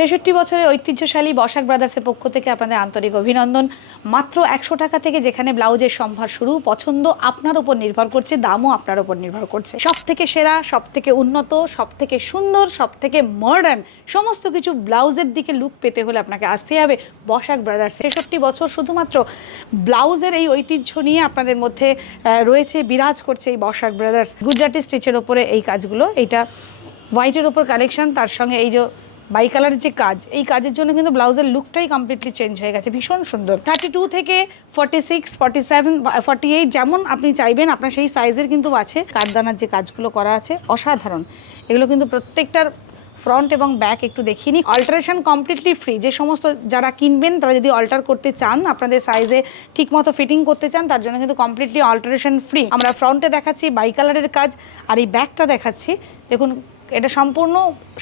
৬৬ বছরের ঐতিহ্যশালী বসাক ব্রাদার্সের পক্ষ থেকে আপনাদের আন্তরিক অভিনন্দন। মাত্র ১০০ টাকা থেকে যেখানে ব্লাউজের সম্ভার শুরু, পছন্দ আপনার উপর নির্ভর করছে, দামও আপনার উপর নির্ভর করছে। সব থেকে সেরা, সব থেকে উন্নত, সব থেকে সুন্দর, সব থেকে মডার্ন সমস্ত কিছু ব্লাউজের দিকে লুক পেতে হলে আপনাকে আসতে হবে বসাক ব্রাদার্স। ৬৬ বছর শুধুমাত্র ব্লাউজের এই ঐতিহ্য নিয়ে আপনাদের মধ্যে রয়েছে, বিরাজ করছে এই বসাক ব্রাদার্স। গুজরাটি স্টিচের ওপরে এই কাজগুলো, এইটা হোয়াইটের ওপর কালেকশন, তার সঙ্গে এই যে বাই কালারের যে কাজ, এই কাজের জন্য কিন্তু ব্লাউজের লুকটাই কমপ্লিটলি চেঞ্জ হয়ে গেছে, ভীষণ সুন্দর। 32 থেকে 46, 47, 48 যেমন আপনি চাইবেন আপনার সেই সাইজের কিন্তু আছে। কাঠদানার যে কাজগুলো করা আছে অসাধারণ, এগুলো কিন্তু প্রত্যেকটার ফ্রন্ট এবং ব্যাক একটু দেখিনি। Alteration completely free. যে সমস্ত যারা কিনবেন তারা যদি অল্টার করতে চান, আপনাদের সাইজে ঠিকমতো ফিটিং করতে চান, তার জন্য কিন্তু কমপ্লিটলি অল্টারেশন ফ্রি। আমরা ফ্রন্টে দেখাচ্ছি বাই কালারের কাজ, আর এই ব্যাকটা দেখাচ্ছি, দেখুন এটা সম্পূর্ণ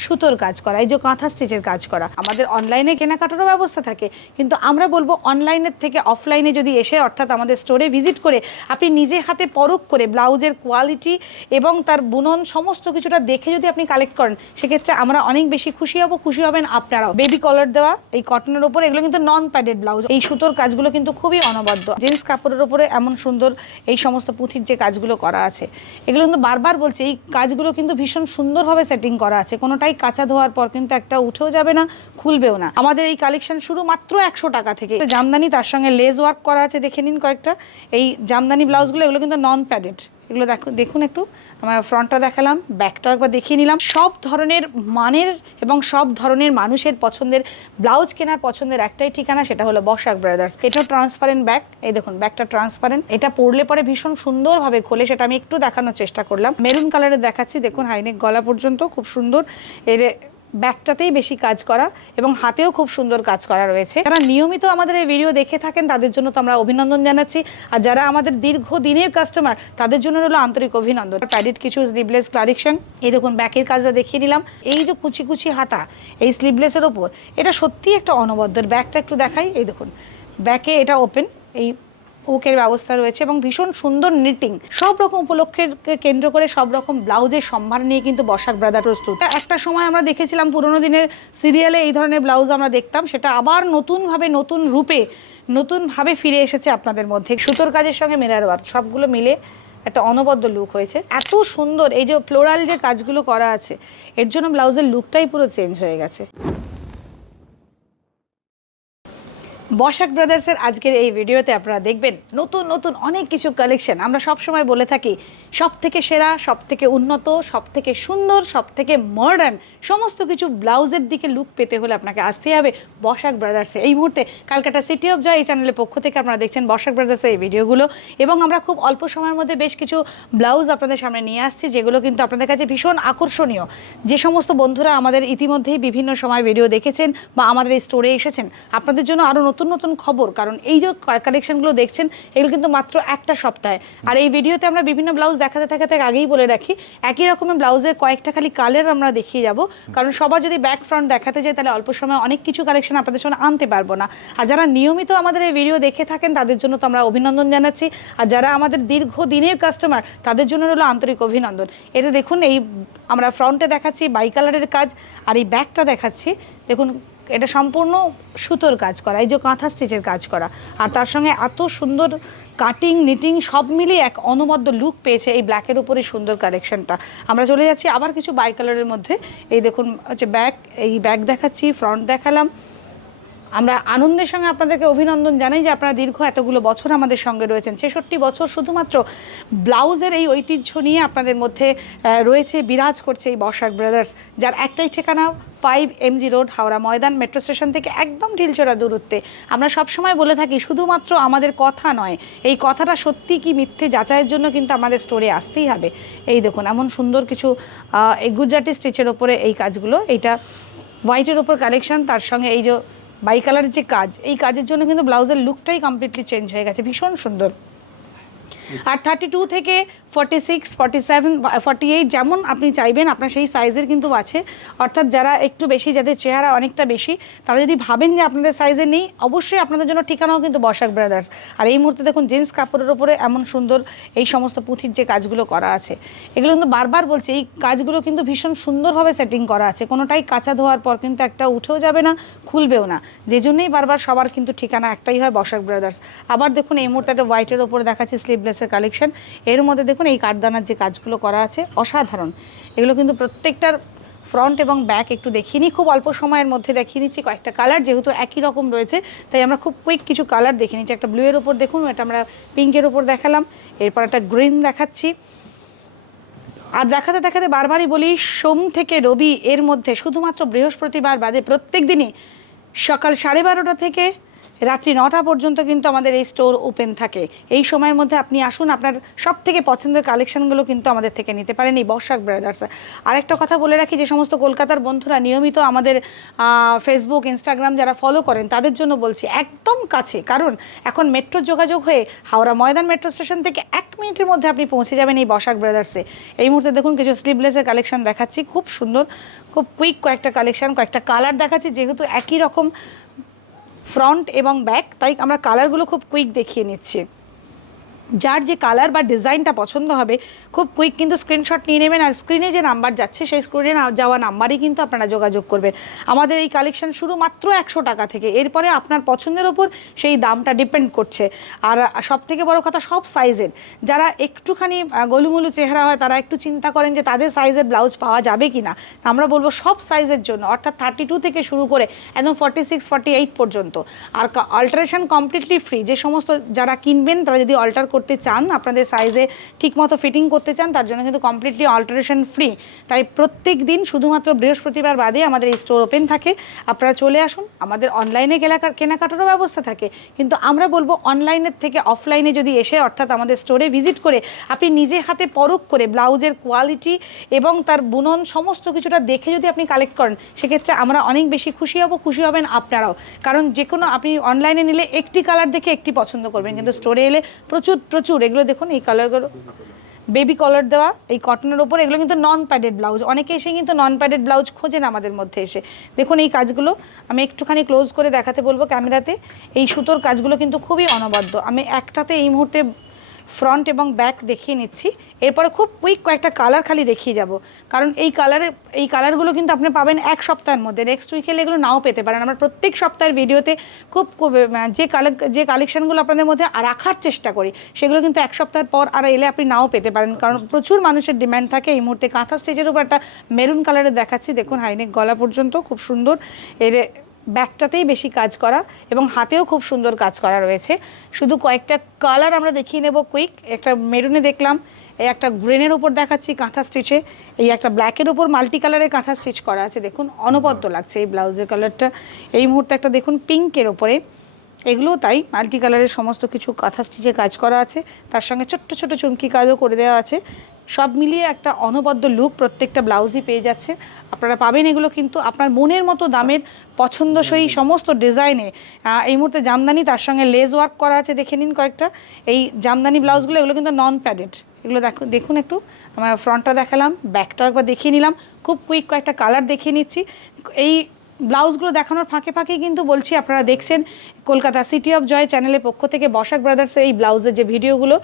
সুতোর কাজ করা, এই যে কাঁথা স্টিচের কাজ করা। আমাদের অনলাইনে কেনাকাটারও ব্যবস্থা থাকে, কিন্তু আমরা বলবো অনলাইনের থেকে অফলাইনে যদি এসে, অর্থাৎ আমাদের স্টোরে ভিজিট করে আপনি নিজে হাতে পরখ করে ব্লাউজের কোয়ালিটি এবং তার বুনন সমস্ত কিছুটা দেখে যদি আপনি কালেক্ট করেন, সেক্ষেত্রে আমরা অনেক বেশি খুশি হব, খুশি হবেন আপনারাও। বেবি কলার দেওয়া এই কটনের ওপরে, এগুলো কিন্তু নন প্যাডেড ব্লাউজ। এই সুতোর কাজগুলো কিন্তু খুবই অনবদ্য। জিন্স কাপড়ের ওপরে এমন সুন্দর এই সমস্ত পুঁথির যে কাজগুলো করা আছে, এগুলো কিন্তু বারবার বলছি, এই কাজগুলো কিন্তু ভীষণ সুন্দরভাবে সেটিং করা আছে। কোনোটাই কাঁচা ধোয়ার পর কিন্তু একটা উঠেও যাবে না, খুলবেও না। আমাদের এই কালেকশন শুরু মাত্র ১০০ টাকা থেকে। জামদানি, তার সঙ্গে লেস ওয়ার্ক করা আছে, দেখে নিন কয়েকটা। এই জামদানি ব্লাউজগুলো এগুলো কিন্তু নন প্যাডেড। এগুলো দেখুন একটু, আমার ফ্রন্টটা দেখালাম, ব্যাকটাও একবার দেখিয়ে নিলাম। সব ধরনের মানের এবং সব ধরনের মানুষের পছন্দের ব্লাউজ কেনার পছন্দের একটাই ঠিকানা, সেটা হলো বসাক ব্রাদার্স। এটাও ট্রান্সপারেন্ট ব্যাক, এই দেখুন ব্যাকটা ট্রান্সপারেন্ট। এটা পরলে পরে ভীষণ সুন্দরভাবে খোলে, সেটা আমি একটু দেখানোর চেষ্টা করলাম। মেরুন কালারের দেখাচ্ছি, দেখুন হাইনেক গলা পর্যন্ত খুব সুন্দর। এর ব্যাকটাতেই বেশি কাজ করা এবং হাতেও খুব সুন্দর কাজ করা রয়েছে। যারা নিয়মিত আমাদের এই ভিডিও দেখে থাকেন তাদের জন্য তো আমরা অভিনন্দন জানাচ্ছি, আর যারা আমাদের দীর্ঘদিনের কাস্টমার তাদের জন্য হলো আন্তরিক অভিনন্দন। প্যাডেড কিছু স্লিভলেস কালেকশন, এই দেখুন ব্যাকের কাজটা দেখিয়ে দিলাম। এই যে কুচি কুচি হাতা এই স্লিভলেসের ওপর, এটা সত্যিই একটা অনবদ্য। ব্যাকটা একটু দেখাই, এই দেখুন ব্যাকে এটা ওপেন, এই হুকের ব্যবস্থা রয়েছে এবং ভীষণ সুন্দর নিটিং। সব রকম উপলক্ষেকে কেন্দ্র করে সব রকম ব্লাউজের সম্ভার নিয়ে কিন্তু বসাক ব্রাদার প্রস্তুত। একটা সময় আমরা দেখেছিলাম পুরোনো দিনের সিরিয়ালে এই ধরনের ব্লাউজ আমরা দেখতাম, সেটা আবার নতুনভাবে, নতুন রূপে, নতুনভাবে ফিরে এসেছে আপনাদের মধ্যে। সুতোর কাজের সঙ্গে মিরর ওয়ার্ক সবগুলো মিলে একটা অনবদ্য লুক হয়েছে। এত সুন্দর এই যে ফ্লোরাল যে কাজগুলো করা আছে, এর জন্য ব্লাউজের লুকটাই পুরো চেঞ্জ হয়ে গেছে। বসাক ব্রাদার্সের আজকের এই ভিডিওতে আপনারা দেখবেন নতুন নতুন অনেক কিছু কালেকশন। আমরা সব সময় বলে থাকি সব থেকে সেরা, সব থেকে উন্নত, সব থেকে সুন্দর, সব থেকে মডার্ন সমস্ত কিছু ব্লাউজের দিকে লুক পেতে হলে আপনাকে আসতে হবে বসাক ব্রাদার্সে। এই মুহূর্তে ক্যালকাটা সিটি অফ জয় এই চ্যানেলের পক্ষ থেকে আপনারা দেখছেন বসাক ব্রাদার্সের এই ভিডিওগুলো, এবং আমরা খুব অল্প সময়ের মধ্যে বেশ কিছু ব্লাউজ আপনাদের সামনে নিয়ে আসছি, যেগুলো কিন্তু আপনাদের কাছে ভীষণ আকর্ষণীয়। যে সমস্ত বন্ধুরা আমাদের ইতিমধ্যেই বিভিন্ন সময় ভিডিও দেখেছেন বা আমাদের এই স্টোরে এসেছেন, আপনাদের জন্য আরও নতুন নতুন খবর, কারণ এই যে কালেকশনগুলো দেখছেন এগুলো কিন্তু মাত্র একটা সপ্তাহে। আর এই ভিডিওতে আমরা বিভিন্ন ব্লাউজ দেখাতে থাকাতে আগেই বলে রাখি, একই রকমের ব্লাউজের কয়েকটা খালি কালার আমরা দেখিয়ে যাব, কারণ সবার যদি ব্যাক ফ্রন্ট দেখাতে যায় তাহলে অল্প সময় অনেক কিছু কালেকশন আপনাদের সামনে আনতে পারবো না। আর যারা নিয়মিত আমাদের এই ভিডিও দেখে থাকেন তাদের জন্য তো আমরা অভিনন্দন জানাচ্ছি, আর যারা আমাদের দীর্ঘদিনের কাস্টমার তাদের জন্য হলো আন্তরিক অভিনন্দন। এটা দেখুন, এই আমরা ফ্রন্টে দেখাচ্ছি বাই কালারের কাজ, আর এই ব্যাকটা দেখাচ্ছি, দেখুন এটা সম্পূর্ণ সুতোর কাজ করা, এই যে কাঁথা স্টিচের কাজ করা, আর তার সঙ্গে এত সুন্দর কাটিং নিটিং সব মিলিয়ে এক অনবদ্য লুক পেয়েছে এই ব্ল্যাকের উপরে সুন্দর কালেকশনটা। আমরা চলে যাচ্ছি আবার কিছু বাই কালারের মধ্যে। এই দেখুন হচ্ছে ব্যাক, এই ব্যাক দেখাচ্ছি, ফ্রন্ট দেখালাম। আমরা আনন্দের সঙ্গে আপনাদেরকে অভিনন্দন জানাই যে আপনারা দীর্ঘ এতগুলো বছর আমাদের সঙ্গে রয়েছেন। ৬৬ বছর শুধুমাত্র ব্লাউজের এই ঐতিহ্য নিয়ে আপনাদের মধ্যে রয়েছে, বিরাজ করছে এই বসাক ব্রাদার্স, যার একটাই ঠিকানা 5 MG road, Howrah Maidan metro station থেকে একদম ঢিলচড়া দূরত্বে। আমরা সবসময় বলে থাকি শুধুমাত্র আমাদের কথা নয়, এই কথাটা সত্যি কি মিথ্যে যাচাইয়ের জন্য কিন্তু আমাদের স্টোরে আসতেই হবে। এই দেখুন এমন সুন্দর কিছু এই গুজরাটি স্টিচের ওপরে এই কাজগুলো, এইটা হোয়াইটের ওপর কালেকশন, তার সঙ্গে এই যে বাই কালারের যে কাজ, এই কাজের জন্য কিন্তু ব্লাউজের লুকটাই কমপ্লিটলি চেঞ্জ হয়ে গেছে, ভীষণ সুন্দর। আর 32 থেকে 46, 47, 48 যেমন আপনি চাইবেন আপনার সেই সাইজের কিন্তু আছে। অর্থাৎ যারা একটু বেশি, যাদের চেহারা অনেকটা বেশি, তারা যদি ভাবেন যে আপনাদের সাইজে নেই, অবশ্যই আপনাদের জন্য ঠিকানাও কিন্তু বসাক ব্রাদার্স। আর এই মুহূর্তে দেখুন জেন্টস কাপড়ের উপরে এমন সুন্দর এই সমস্ত পুঁথির যে কাজগুলো করা আছে, এগুলো কিন্তু বারবার বলছি, এই কাজগুলো কিন্তু ভীষণ সুন্দরভাবে সেটিং করা আছে, কোনোটাই কাঁচা ধোয়ার পর কিন্তু একটা উঠেও যাবে না, খুলবেও না। যে জন্যই বারবার সবার কিন্তু ঠিকানা একটাই হয়, বসাক ব্রাদার্স। আবার দেখুন এই মুহূর্তে একটা হোয়াইটের ওপরে দেখাচ্ছি স্লিভলেসের কালেকশন। এর মধ্যে দেখুন এই কাঠদানার যে কাজগুলো করা আছে অসাধারণ। এগুলো কিন্তু প্রত্যেকটার ফ্রন্ট এবং ব্যাক একটু দেখিয়ে নিই, খুব অল্প সময়ের মধ্যে দেখিয়ে নিচ্ছি কয়েকটা কালার, যেহেতু একই রকম রয়েছে তাই আমরা খুব কুইক কিছু কালার দেখিয়ে নিচ্ছি। একটা ব্লুয়ের ওপর দেখুন, এটা আমরা পিঙ্কের ওপর দেখালাম, এরপর একটা গ্রিন দেখাচ্ছি। আর দেখাতে দেখাতে বারবারই বলি, সোম থেকে রবি এর মধ্যে শুধুমাত্র বৃহস্পতিবার বাদে প্রত্যেক দিনই সকাল 12:30 থেকে রাত্রি 9টা পর্যন্ত কিন্তু আমাদের এই স্টোর ওপেন থাকে। এই সময়ের মধ্যে আপনি আসুন, আপনার সব থেকে পছন্দের কালেকশনগুলো কিন্তু আমাদের থেকে নিতে পারেন এই বসাক ব্রাদার্স। আরেকটা কথা বলে রাখি, যে সমস্ত কলকাতার বন্ধুরা নিয়মিত আমাদের ফেসবুক, ইনস্টাগ্রাম যারা ফলো করেন তাদের জন্য বলছি, একদম কাছে, কারণ এখন মেট্রোর যোগাযোগ হয়ে হাওড়া ময়দান মেট্রো স্টেশন থেকে 1 মিনিটের মধ্যে আপনি পৌঁছে যাবেন এই বসাক ব্রাদার্সে। এই মুহূর্তে দেখুন কিছু স্লিভলেসের কালেকশন দেখাচ্ছি, খুব সুন্দর, খুব কুইক কয়েকটা কালেকশন, কয়েকটা কালার দেখাচ্ছি, যেহেতু একই রকম ফ্রন্ট এবং ব্যাক তাই আমরা কালারগুলো খুব কুইক দেখিয়ে নিচ্ছি। যার যে কালার বা ডিজাইনটা পছন্দ হবে খুব কুইক কিন্তু স্ক্রিনশট নিয়ে নেবেন, আর স্ক্রিনে যে নাম্বার যাচ্ছে সেই স্ক্রিনে যাওয়া নাম্বারই কিন্তু আপনারা যোগাযোগ করবেন। আমাদের এই কালেকশন শুরু মাত্র 100 টাকা থেকে, এরপরে আপনার পছন্দের ওপর সেই দামটা ডিপেন্ড করছে। আর সব থেকে বড় কথা, সব সাইজের, যারা একটুখানি গোলুমুলু চেহারা হয় তারা একটু চিন্তা করেন যে তাদের সাইজের ব্লাউজ পাওয়া যাবে কি না, আমরা বলবো সব সাইজের জন্য, অর্থাৎ 32 থেকে শুরু করে একদম 46, 48 পর্যন্ত। আর অল্টারেশন কমপ্লিটলি ফ্রি। যে সমস্ত যারা কিনবেন তারা যদি অল্টার করতে চান, আপনাদের সাইজে ঠিকমতো ফিটিং করতে চান, তার জন্য কিন্তু কমপ্লিটলি অল্টারেশন ফ্রি। তাই প্রত্যেক দিন শুধুমাত্র বৃহস্পতিবার বাদে আমাদের এই স্টোর ওপেন থাকে, আপনারা চলে আসুন। আমাদের অনলাইনে কেনাকাটারও ব্যবস্থা থাকে, কিন্তু আমরা বলবো অনলাইনের থেকে অফলাইনে যদি এসে, অর্থাৎ আমাদের স্টোরে ভিজিট করে আপনি নিজে হাতে পরখ করে ব্লাউজের কোয়ালিটি এবং তার বুনন সমস্ত কিছুটা দেখে যদি আপনি কালেক্ট করেন, সেক্ষেত্রে আমরা অনেক বেশি খুশি হব, খুশি হবেন আপনারাও। কারণ যে কোনো আপনি অনলাইনে নিলে একটি কালার দেখে একটি পছন্দ করবেন, কিন্তু স্টোরে এলে প্রচুর প্রচুর, এগুলো দেখুন এই কালারগুলো বেবি কলার দেওয়া, এই কটনের ওপর, এগুলো কিন্তু নন প্যাডেড ব্লাউজ। অনেকে এসে কিন্তু নন প্যাডেড ব্লাউজ খোঁজেন আমাদের মধ্যে এসে। দেখুন এই কাজগুলো আমি একটুখানি ক্লোজ করে দেখাতে বলবো ক্যামেরাতে। এই সুতোর কাজগুলো কিন্তু খুবই অনবদ্য। আমি একটাতে এই মুহূর্তে ফ্রন্ট এবং ব্যাক দেখিয়ে নিচ্ছি, এরপরে খুব কুইক কয়েকটা কালার খালি দেখিয়ে যাব, কারণ এই কালারগুলো কিন্তু আপনি পাবেন এক সপ্তাহের মধ্যে। নেক্সট উইকে এগুলো নাও পেতে পারেন। আমরা প্রত্যেক সপ্তাহের ভিডিওতে খুব যে কালেকশনগুলো আপনাদের মধ্যে রাখার চেষ্টা করি, সেগুলো কিন্তু এক সপ্তাহের পর আর এলে আপনি নাও পেতে পারেন, কারণ প্রচুর মানুষের ডিম্যান্ড থাকে। এই মুহূর্তে কাঁথা স্টেজের উপর একটা মেরুন কালারের দেখাচ্ছি, দেখুন হাইনেক গলা পর্যন্ত খুব সুন্দর, এর ব্যাকটাতেই বেশি কাজ করা এবং হাতেও খুব সুন্দর কাজ করা রয়েছে। শুধু কয়েকটা কালার আমরা দেখিয়ে নেব কুইক। একটা মেরুনে দেখলাম, এই একটা গ্রিনের উপর দেখাচ্ছি কাঁথা স্টিচে, এই একটা ব্ল্যাকের উপর মাল্টি কালারের কাঁথা স্টিচ করা আছে, দেখুন অনবদ্য লাগছে এই ব্লাউজের কালারটা। এই মুহূর্তে একটা দেখুন পিঙ্কের ওপরে, এগুলোও তাই মাল্টি কালারের সমস্ত কিছু কাঁথা স্টিচে কাজ করা আছে, তার সঙ্গে ছোট্ট ছোট চুমকি কাজও করে দেওয়া আছে। সব মিলিয়ে একটা অনবদ্য লুক প্রত্যেকটা ব্লাউজই পেয়ে যাচ্ছে। আপনারা পাবেন এগুলো কিন্তু আপনার মনের মতো দামের পছন্দসই সমস্ত ডিজাইনে। এই মুহূর্তে জামদানি, তার সঙ্গে লেস ওয়ার্ক করা আছে, দেখে নিন কয়েকটা। এই জামদানি ব্লাউজগুলো এগুলো কিন্তু নন প্যাডেড। এগুলো দেখুন একটু, আমার ফ্রন্টটা দেখালাম, ব্যাকটাও একবার দেখিয়ে নিলাম, খুব কুইক কয়েকটা কালার দেখিয়ে নিচ্ছি। এই ব্লাউজগুলো দেখানোর ফাঁকে ফাঁকেই কিন্তু বলছি, আপনারা দেখছেন কলকাতা সিটি অফ জয় চ্যানেলের পক্ষ থেকে বসাক ব্রাদার্সের এই ব্লাউজের যে ভিডিওগুলো,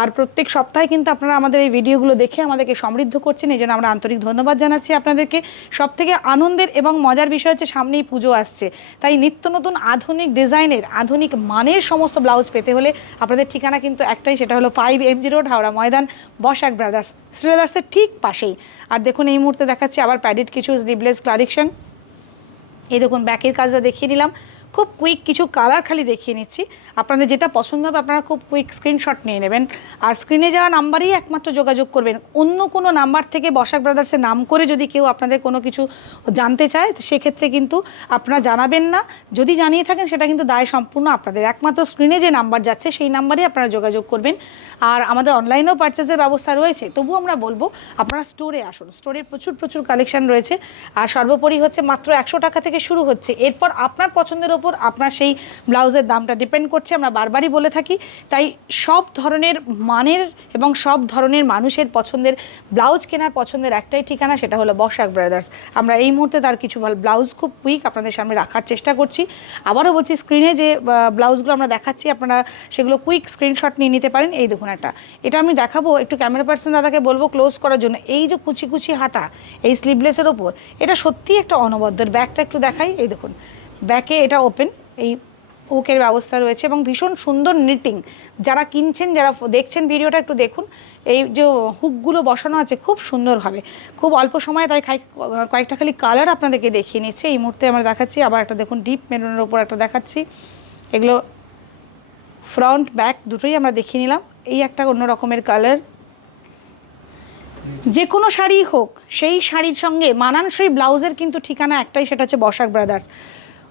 আর প্রত্যেক সপ্তাহে কিন্তু আপনারা আমাদের এই ভিডিওগুলো দেখে আমাদেরকে সমৃদ্ধ করছেন, এই জন্য আমরা আন্তরিক ধন্যবাদ জানাচ্ছি আপনাদেরকে। সবথেকে আনন্দের এবং মজার বিষয় হচ্ছে সামনেই পুজো আসছে, তাই নিত্য নতুন আধুনিক ডিজাইনের, আধুনিক মানের সমস্ত ব্লাউজ পেতে হলে আপনাদের ঠিকানা কিন্তু একটাই, সেটা হলো 5 MG রোড, হাওড়া ময়দান, বসাক ব্রাদার্সের ঠিক পাশেই। আর দেখুন এই মুহূর্তে দেখাচ্ছি আবার প্যাডেড কিছু স্লিভলেস কালেকশন। এই দেখুন ব্যাকের কাজটা দেখিয়ে নিলাম, খুব কুইক কিছু কালার খালি দেখিয়ে নিচ্ছি। আপনাদের যেটা পছন্দ হবে আপনারা খুব কুইক স্ক্রিনশট নিয়ে নেবেন, আর স্ক্রিনে যাওয়া নাম্বারেই একমাত্র যোগাযোগ করবেন। অন্য কোনো নাম্বার থেকে বসাক ব্রাদার্সের নাম করে যদি কেউ আপনাদের কোনো কিছু জানতে চায়, সেক্ষেত্রে কিন্তু আপনারা জানাবেন না। যদি জানিয়ে থাকেন সেটা কিন্তু দায় সম্পূর্ণ আপনাদের। একমাত্র স্ক্রিনে যে নাম্বার যাচ্ছে সেই নাম্বারেই আপনারা যোগাযোগ করবেন। আর আমাদের অনলাইনেও পারচেজের ব্যবস্থা রয়েছে, তবুও আমরা বলবো আপনারা স্টোরে আসুন। স্টোরে প্রচুর কালেকশন রয়েছে, আর সর্বোপরি হচ্ছে মাত্র 100 টাকা থেকে শুরু হচ্ছে। এরপর আপনার পছন্দের ওপর আপনার সেই ব্লাউজের দামটা ডিপেন্ড করছে, আমরা বারবারই বলে থাকি। তাই সব ধরনের মানের এবং সব ধরনের মানুষের পছন্দের ব্লাউজ কেনার পছন্দের একটাই ঠিকানা, সেটা হলো বসাক ব্রাদার্স। আমরা এই মুহূর্তে তার কিছু ব্লাউজ খুব কুইক আপনাদের সামনে রাখার চেষ্টা করছি। আবারও বলছি, স্ক্রিনে যে ব্লাউজগুলো আমরা দেখাচ্ছি আপনারা সেগুলো কুইক স্ক্রিনশট নিয়ে নিতে পারেন। এই দেখুন এটা আমি দেখাবো, একটু ক্যামেরা পার্সন দাদাকে বলবো ক্লোজ করার জন্য। এই যে কুচি কুচি হাতা এই স্লিভলেসের ওপর, এটা সত্যিই একটা অনবদ্য। ব্যাকটা একটু দেখাই, এই দেখুন ব্যাকে এটা ওপেন, এই হুকের ব্যবস্থা রয়েছে এবং ভীষণ সুন্দর নিটিং। যারা কিনছেন, যারা দেখছেন ভিডিওটা একটু দেখুন, এই যে হুকগুলো বসানো আছে খুব সুন্দরভাবে, খুব অল্প সময়ে। তাই কয়েকটা খালি কালার আপনাদেরকে দেখিয়ে নিচ্ছে এই মুহূর্তে আমরা দেখাচ্ছি। আবার একটা দেখুন ডিপ মেরুনের ওপর একটা দেখাচ্ছি। এগুলো ফ্রন্ট ব্যাক দুটোই আমরা দেখিয়ে নিলাম। এই একটা অন্য রকমের কালার। যে কোনো শাড়ি হোক, সেই শাড়ির সঙ্গে মানানসই ব্লাউজের কিন্তু ঠিকানা একটাই, সেটা হচ্ছে বসাক ব্রাদার্স।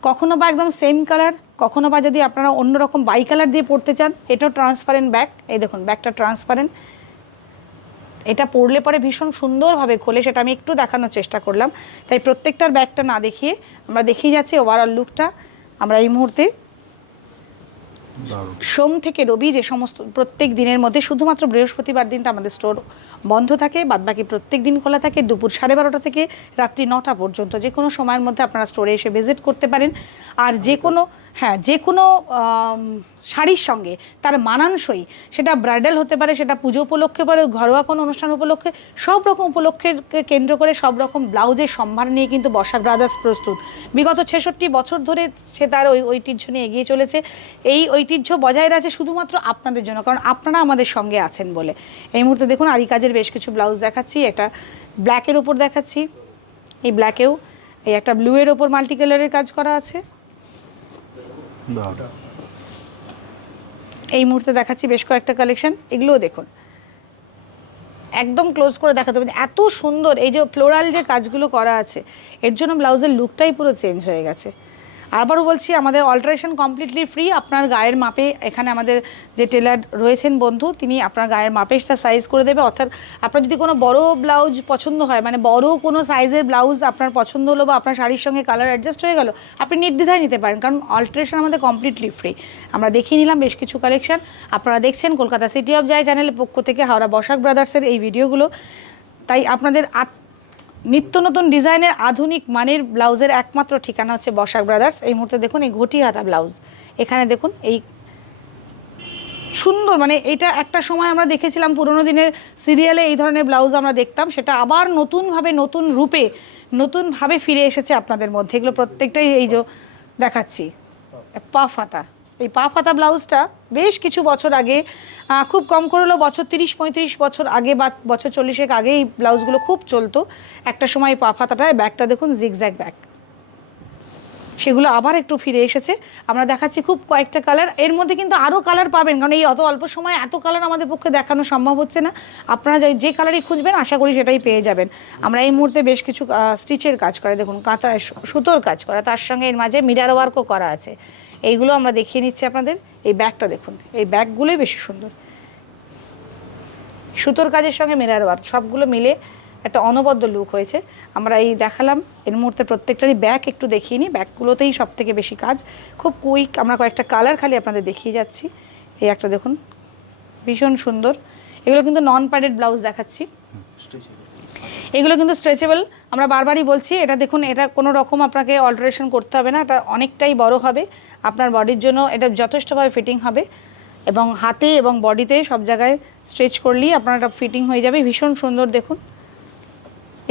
কখনো বা একদম সেম কালার, কখনো বা যদি আপনারা অন্যরকম বাই কালার দিয়ে পরতে চান, এটাও ট্রান্সপারেন্ট ব্যাক। এই দেখুন ব্যাকটা ট্রান্সপারেন্ট, এটা পরলে পরে ভীষণ সুন্দরভাবে খোলে, সেটা আমি একটু দেখানোর চেষ্টা করলাম। তাই প্রত্যেকটার ব্যাকটা না দেখিয়ে আমরা দেখিয়ে যাচ্ছি ওভারঅল লুকটা। আমরা এই মুহূর্তে সোম থেকে রবি যে সমস্ত প্রত্যেক দিনের মধ্যে শুধুমাত্র বৃহস্পতিবার দিনটা আমাদের স্টোর বন্ধ থাকে, বাদবাকি প্রত্যেক দিন খোলা থাকে দুপুর 12:30 থেকে রাত্রি 9টা পর্যন্ত। যে কোনো সময়ের মধ্যে আপনারা স্টোরে এসে ভিজিট করতে পারেন। আর যে কোনো শাড়ির সঙ্গে তার মানানসই, সেটা ব্রাইডাল হতে পারে, সেটা পুজো উপলক্ষে পারে, ঘরোয়া কোনো অনুষ্ঠান উপলক্ষে, সব রকম উপলক্ষেকে কেন্দ্র করে সব রকম ব্লাউজের সম্ভার নিয়ে কিন্তু বসাক ব্রাদার্স প্রস্তুত। বিগত 66 বছর ধরে সে তার ওই ঐতিহ্য নিয়ে এগিয়ে চলেছে। এই ঐতিহ্য বজায় রাখছে শুধুমাত্র আপনাদের জন্য, কারণ আপনারা আমাদের সঙ্গে আছেন বলে। এই মুহূর্তে দেখুন আরি কাজের বেশ কিছু ব্লাউজ দেখাচ্ছি। একটা ব্ল্যাকের ওপর দেখাচ্ছি, এই ব্ল্যাকেও এই একটা ব্লু এর ওপর মাল্টি কালারের কাজ করা আছে। এই মুহূর্তে দেখাচ্ছি বেশ কয়েকটা কালেকশন, এগুলোও দেখুন একদম ক্লোজ করে দেখাতে পারেন, এত সুন্দর। এই যে ফ্লোরাল যে কাজগুলো করা আছে, এর জন্য ব্লাউজের লুকটাই পুরো চেঞ্জ হয়ে গেছে। আবারও বলছি, আমাদের অল্টারেশন কমপ্লিটলি ফ্রি। আপনার গায়ের মাপে এখানে আমাদের যে টেলার রয়েছেন বন্ধু, তিনি আপনার গায়ের মাপে সেটা সাইজ করে দেবে। অর্থাৎ আপনার যদি কোনো বড় ব্লাউজ পছন্দ হয়, মানে বড় কোনো সাইজের ব্লাউজ আপনার পছন্দ হলো বা আপনার শাড়ির সঙ্গে কালার অ্যাডজাস্ট হয়ে গেল, আপনি নির্দ্বিধায় নিতে পারেন, কারণ অল্টারেশন আমাদের কমপ্লিটলি ফ্রি। আমরা দেখিয়ে নিলাম বেশ কিছু কালেকশন। আপনারা দেখছেন কলকাতা সিটি অফ জয় চ্যানেলের পক্ষ থেকে হাওড়া বসাক ব্রাদার্সের এই ভিডিওগুলো। তাই আপনাদের নিত্য নতুন ডিজাইনের আধুনিক মানের ব্লাউজের একমাত্র ঠিকানা হচ্ছে বসাক ব্রাদার্স। এই মুহূর্তে দেখুন এই ঘটি হাতা ব্লাউজ, এখানে দেখুন এই সুন্দর, মানে এটা একটা সময় আমরা দেখেছিলাম পুরোনো দিনের সিরিয়ালে এই ধরনের ব্লাউজ আমরা দেখতাম, সেটা আবার নতুনভাবে নতুন রূপে নতুনভাবে ফিরে এসেছে আপনাদের মধ্যে। এগুলো প্রত্যেকটাই এই যে দেখাচ্ছি পাফ হাতা, এই পাফ হাতা ব্লাউজটা বেশ কিছু বছর আগে, খুব কম করে হলো বছর 30-35 বছর আগে বা বছর 40 আগে এই ব্লাউজগুলো খুব চলতো একটা সময়। পাফ হাতাটায় ব্যাকটা দেখুন জিগজ্যাগ ব্যাক, সেগুলো আবার একটু ফিরে এসেছে। আমরা দেখাচ্ছি খুব কয়েকটা কালার, এর মধ্যে কিন্তু আরও কালার পাবেন, কারণ এই অত অল্প সময় এত কালার আমাদের পক্ষে দেখানো সম্ভব হচ্ছে না। আপনারা যে কালারই খুঁজবেন আশা করি সেটাই পেয়ে যাবেন। আমরা এই মুহূর্তে বেশ কিছু স্টিচের কাজ করা, দেখুন কাঁথা সুতোর কাজ করা, তার সঙ্গে এর মাঝে মিরার ওয়ার্কও করা আছে। এইগুলো আমরা দেখিয়ে নিচ্ছি আপনাদের। এই ব্যাগটা দেখুন, এই ব্যাগগুলোই বেশি সুন্দর, সুতোর কাজের সঙ্গে মিরার ওয়ার্ক সবগুলো মিলে একটা অনবদ্য লুক হয়েছে। আমরা এই দেখালাম, এর মুহূর্তে প্রত্যেকটারই ব্যাক একটু দেখিয়ে নিই। ব্যাকগুলোতেই সব থেকে বেশি কাজ, খুব কুইক। আমরা কয়েকটা কালার খালি আপনাদের দেখিয়ে যাচ্ছি। এই একটা দেখুন ভীষণ সুন্দর, এগুলো কিন্তু নন প্যাডেড ব্লাউজ দেখাচ্ছি, এগুলো কিন্তু স্ট্রেচেবল। আমরা বারবারই বলছি, এটা দেখুন, এটা কোনো রকম আপনাকে অল্টারেশন করতে হবে না, এটা অনেকটাই বড় হবে আপনার বডির জন্য, এটা যথেষ্টভাবে ফিটিং হবে এবং হাতে এবং বডিতে সব জায়গায় স্ট্রেচ করলেই আপনার এটা ফিটিং হয়ে যাবে। ভীষণ সুন্দর দেখুন,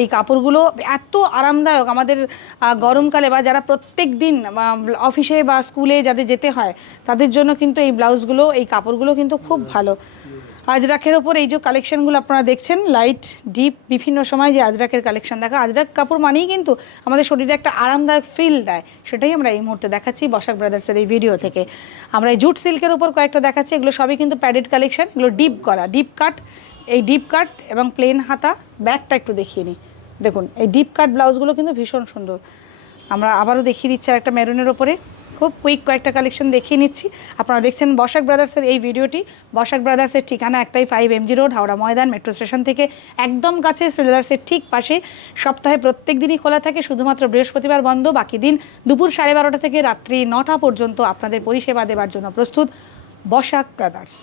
এই কাপড়গুলো এত আরামদায়ক। আমাদের গরমকালে বা যারা প্রত্যেক দিন অফিসে বা স্কুলে যাদের যেতে হয় তাদের জন্য কিন্তু এই ব্লাউজগুলো, এই কাপড়গুলো কিন্তু খুব ভালো। আজরাকের ওপর এই যে কালেকশনগুলো আপনারা দেখছেন, লাইট ডিপ বিভিন্ন সময় যে আজরাকের কালেকশন দেখা, আজরাক কাপড় মানেই কিন্তু আমাদের শরীরে একটা আরামদায়ক ফিল দেয়, সেটাই আমরা এই মুহূর্তে দেখাচ্ছি বসাক ব্রাদার্সের এই ভিডিও থেকে। আমরা এই জুট সিল্কের উপর কয়েকটা দেখাচ্ছি, এগুলো সবই কিন্তু প্যাডেড কালেকশন, এগুলো ডিপ করা, ডিপ কাট, এই ডিপ কাট এবং প্লেন হাতা। ব্যাকটা একটু দেখিয়ে নিই, দেখুন এই ডিপ কাট ব্লাউজগুলো কিন্তু ভীষণ সুন্দর। আমরা আবারও দেখিয়ে দিচ্ছি একটা মেরুনের ওপরে খুব কুইক কয়েকটা কালেকশন দেখিয়ে নিচ্ছি। আপনারা দেখছেন বসাক ব্রাদার্সের এই ভিডিওটি। বসাক ব্রাদার্সের ঠিকানা একটাই, 5 MG road, Howrah Maidan, metro station থেকে একদম কাছে, শ্রীলেদার্সের ঠিক পাশে। সপ্তাহে প্রত্যেক দিনই খোলা থাকে, শুধুমাত্র বৃহস্পতিবার বন্ধ। বাকি দিন দুপুর 12:30 থেকে রাত্রি 9টা পর্যন্ত আপনাদের পরিষেবা দেওয়ার জন্য প্রস্তুত বসাক ব্রাদার্স।